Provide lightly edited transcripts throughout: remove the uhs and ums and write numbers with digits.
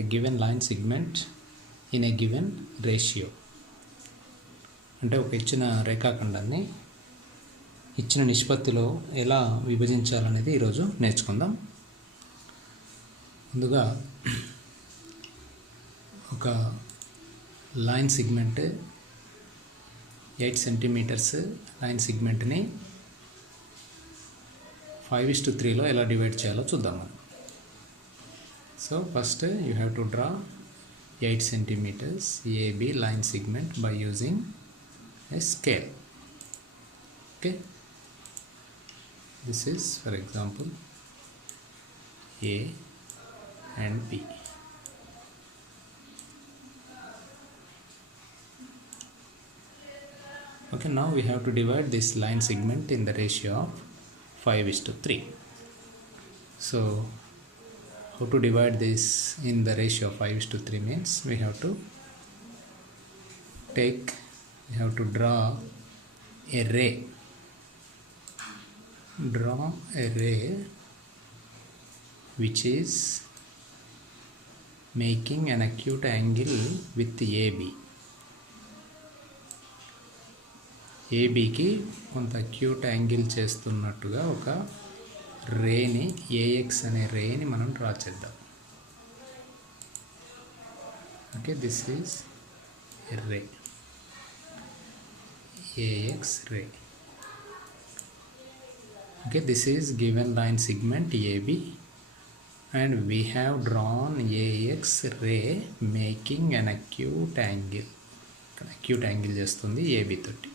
a given line segment in a given ratio. అంటే ఒక ఇచ్చిన రేఖాఖండాన్ని ఇచ్చిన నిష్పత్తిలో ఎలా విభజించాలనేది ఈరోజు నేర్చుకుందాం. ముందుగా ఒక లైన్ సెగ్మెంట్ 8 సెంటీమీటర్స్ లైన్ సెగ్మెంట్ని 5:3లో ఎలా డివైడ్ చేయాలో చూద్దాం. So first you have to draw 8 centimeters AB line segment by using a scale. Okay, this is for example A and B. Okay, now we have to divide this line segment in the ratio of 5:3. So how to divide this in the ratio of 5:3 means we have to draw a ray. Draw a ray which is making an acute angle with AB. AB కి కొంత acute angle చేస్తున్నట్టుగా ఒక రేని AX అనే రేని మనం draw చేద్దాం. Okay, this is a ray AX ray. Okay, this is given line segment AB and we have drawn AX ray making an acute angle చేస్తుంది AB తోటి.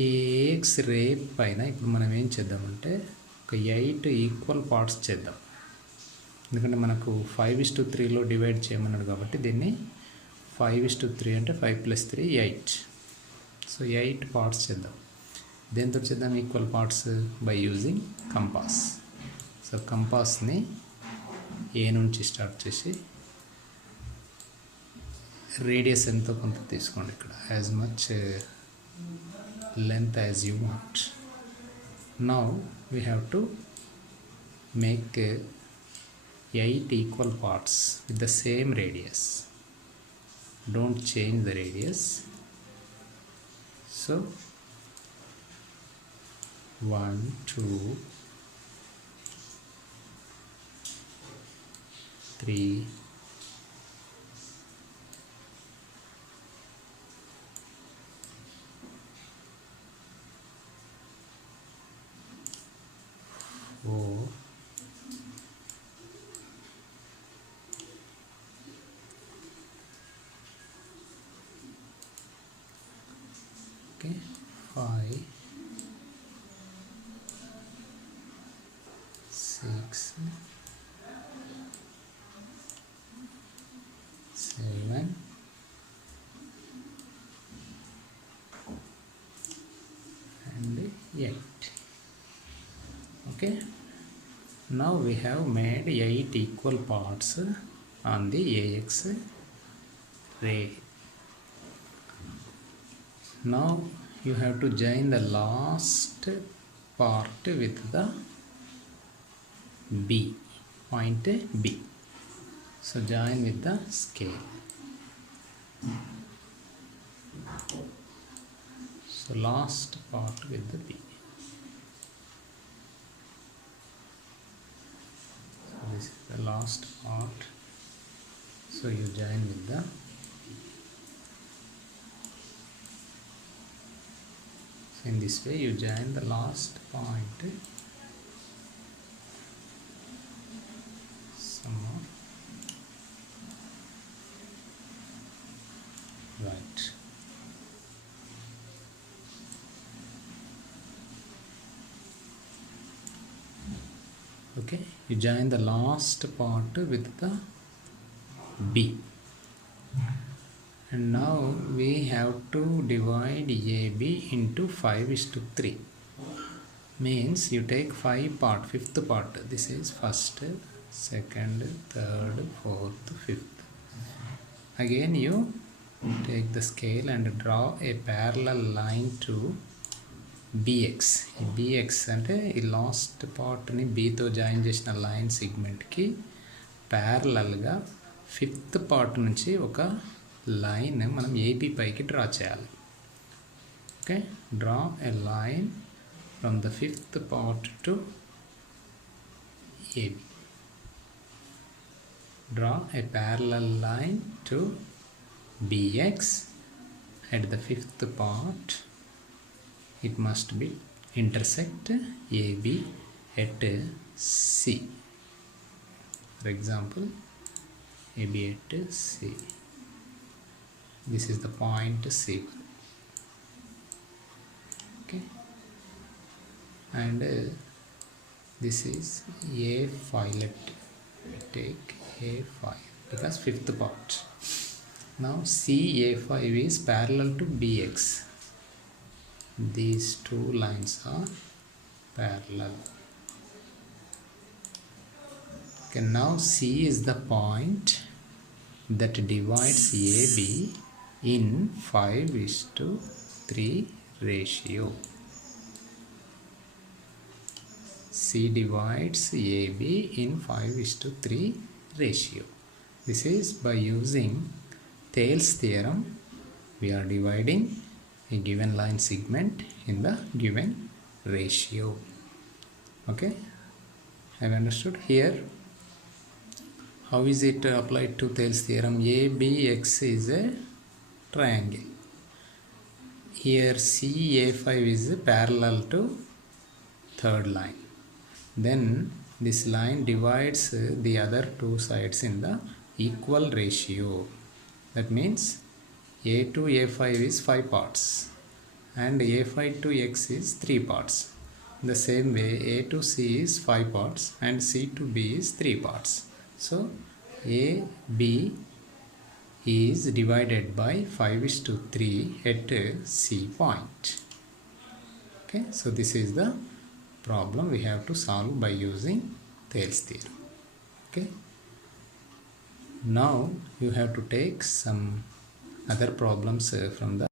ఈ AX రే పైన ఇప్పుడు మనం ఏం చేద్దామంటే ఒక 8 ఈక్వల్ పార్ట్స్ చేద్దాం. ఎందుకంటే మనకు 5:3లో డివైడ్ చేయమన్నాడు కాబట్టి దీన్ని 5:3 అంటే 5 + 3 8. సో 8 పార్ట్స్ చేద్దాం. దేంతో చేద్దాం equal parts? By using compass. So కంపాస్ని ఏ నుంచి స్టార్ట్ చేసి రేడియస్ ఎంతో కొంత తీసుకోండి. ఇక్కడ as much length as you want. Now we have to make 8 equal parts with the same radius. Don't change the radius. So 1 2 3 4 okay 5 6 7 and 8. Okay, now we have made 8 equal parts on the AX ray. Now you have to join the last part with the B, point B. So join with the scale. So last part with the B. This is the last part, so you join with the so in this way you join the last point some more right. Okay, you join the last part with the B, and now we have to divide AB into 5:3. Means you take 5th part. This is first, second, third, fourth, fifth. Again you take the scale and draw a parallel line to BX. BX అంటే ఈ last పార్ట్ని బీతో join చేసిన line సెగ్మెంట్కి ప్యారలల్గా fifth part నుంచి ఒక line మనం AB పైకి draw చేయాలి. Okay, draw a line from the fifth part to AB. Draw a parallel line to BX at the fifth part. It must be intersect AB at C. For example, AB at C. This is the point C1. Okay, and this is A5. Let me take A5 because fifth part. Now CA5 is parallel to BX. These two lines are parallel. Okay, now C is the point that divides AB in 5:3 ratio. C divides AB in 5:3 ratio. This is by using Thales theorem. We are dividing a given line segment in the given ratio. Okay, have you understood? Here, how is it applied to Thales theorem? ABX is a triangle. Here CA5 is parallel to third line. Then this line divides the other two sides in the equal ratio. That means A to A5 is 5 parts and A5 to X is 3 parts. In the same way, A to C is 5 parts and C to B is 3 parts. So AB is divided by 5:3 at C point. Okay, so this is the problem we have to solve by using Thales theorem. Okay, now you have to take some other problems from the